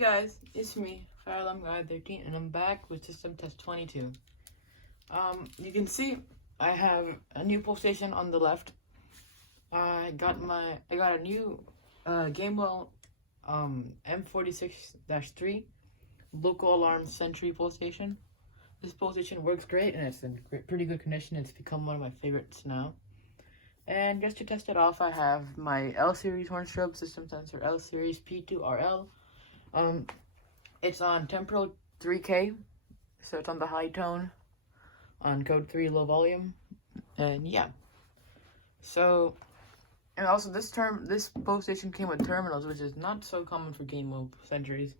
guys, it's me, Fire Alarm Guy 13, and I'm back with System Test 22. You can see I have a new PlayStation on the left. I got a new Gamewell M46-3 local alarm Sentry PlayStation. This PlayStation works great and it's in pretty good condition. It's become one of my favorites now. And just to test it off, I have my L series horn strobe system sensor L series P2RL. It's on temporal 3K, so it's on the high tone, on code 3 low volume, and yeah. So, and also this PlayStation came with terminals, which is not so common for Gamewell Sentries.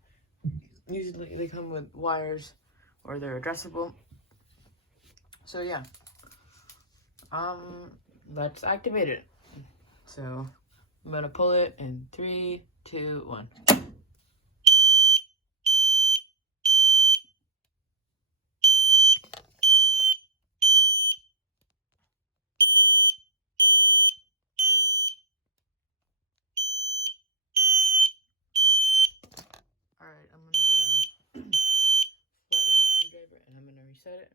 Usually they come with wires, or they're addressable. So yeah. Let's activate it. So, I'm gonna pull it in 3, 2, 1. Alright, I'm gonna get a flathead screwdriver and I'm gonna reset it.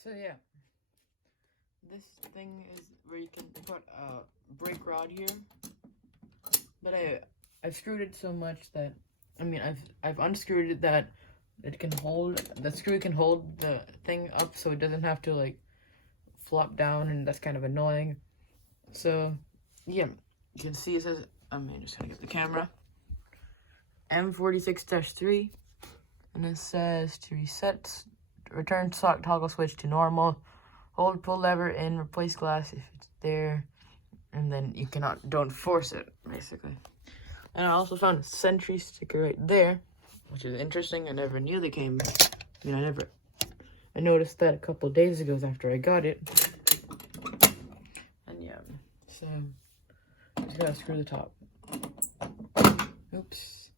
So yeah, this thing is where you can put a brake rod here, but I've screwed it so much that I've unscrewed it that it can hold, the screw can hold the thing up so it doesn't have to like flop down, and that's kind of annoying. So yeah, you can see it says, I'm just gonna get the camera, M46-3, and it says to reset, return stock toggle switch to normal, hold pull lever in, replace glass if it's there, and then you don't force it, basically. And I also found a Sentry sticker right there, which is interesting. I never knew they came. I noticed that a couple days ago after I got it. And yeah, so just gotta screw the top. Oops.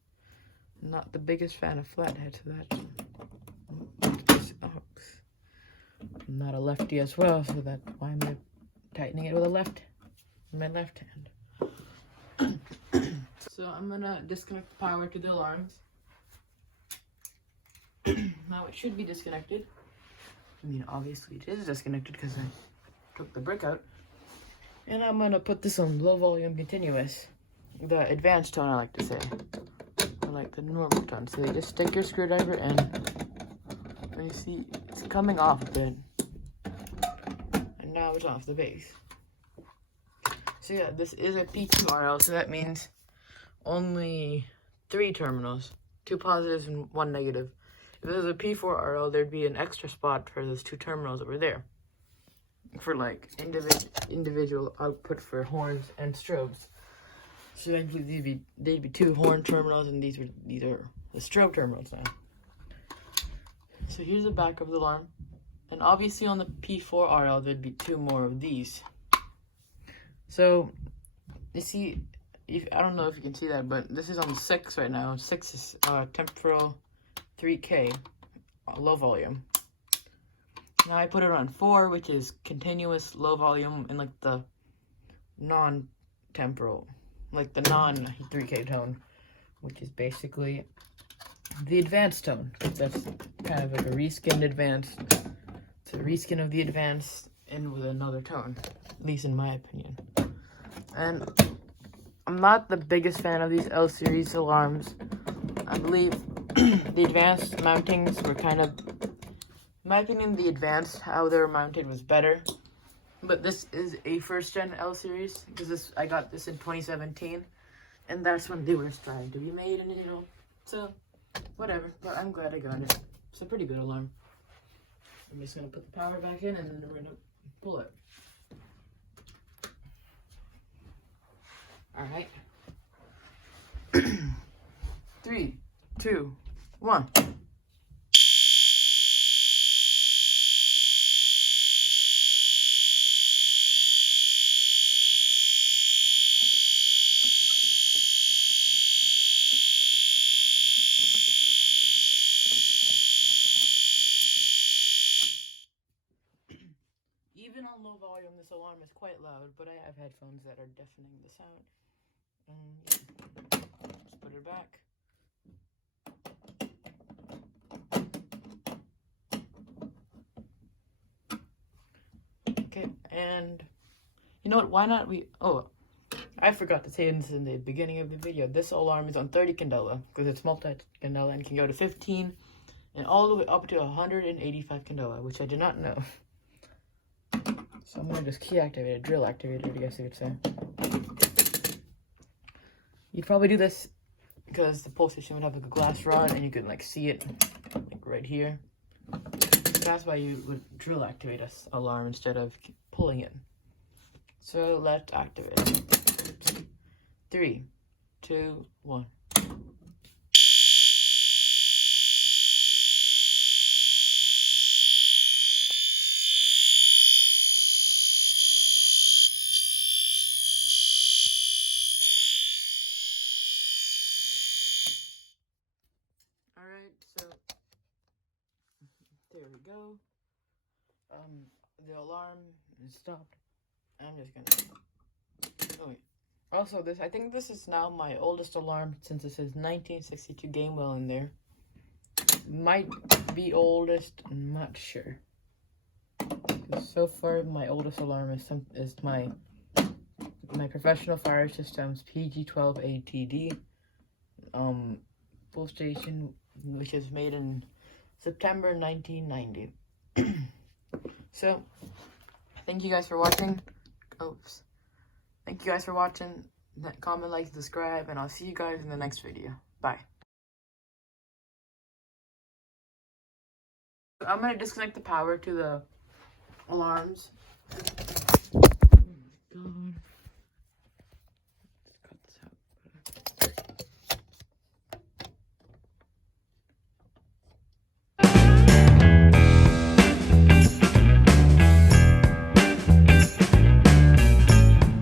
Not the biggest fan of flatheads, so that. I'm not a lefty as well, so that's why I'm tightening it with my left hand. So I'm gonna disconnect the power to the alarms. Now it should be disconnected. Obviously it is disconnected because I took the brick out. And I'm gonna put this on low volume continuous. The advanced tone, I like to say. I like the normal tone. So you just stick your screwdriver in. And you see it's coming off a bit. And now it's off the base. So yeah, this is a P2RL, so that means only 3 terminals, 2 positives and 1 negative. If this was a P4RL, there'd be an extra spot for those 2 terminals over there, for like individual output for horns and strobes. So eventually they'd be 2 horn terminals, and these are the strobe terminals now. So here's the back of the alarm, and obviously on the P4RL there'd be 2 more of these. So you see, I don't know if you can see that, but this is on 6 right now. 6 is temporal 3K, low volume. Now I put it on 4, which is continuous low volume, in like the non-temporal, like the non-3K tone, which is basically the advanced tone. That's kind of like a reskinned advanced. It's a reskin of the advanced and with another tone, at least in my opinion. And I'm not the biggest fan of these L series alarms. I believe the advanced mountings were kind of, in my opinion, the advanced, how they were mounted was better. But this is a first gen L series, because I got this in 2017, and that's when they were starting to be made, and so whatever. But I'm glad I got it. It's a pretty good alarm. I'm just gonna put the power back in, and then we're gonna pull it. All right. 3, 2, 1. volume. This alarm is quite loud, but I have headphones that are deafening the sound. Let's put it back. Okay, and you know what? Why not I forgot to say this in the beginning of the video. This alarm is on 30 candela because it's multi-candela and can go to 15 and all the way up to 185 candela, which I did not know. So I'm gonna just key activate it, drill activate it, I guess you could say. You'd probably do this because the pole station would have like a glass rod and you could like see it like right here. That's why you would drill activate this alarm instead of pulling it. So let's activate it. 3, 2, 1. Alright, so there we go. The alarm is stopped. I'm just gonna. Oh wait. Also, I think this is now my oldest alarm since it says 1962 Gamewell in there. Might be oldest, I'm not sure. So far, my oldest alarm is my Professional Fire Systems PG12ATD pole station, which is made in September 1990. So, thank you guys for watching. Oops. Thank you guys for watching. Comment, like, subscribe, and I'll see you guys in the next video. Bye. I'm going to disconnect the power to the alarms. Oh my god.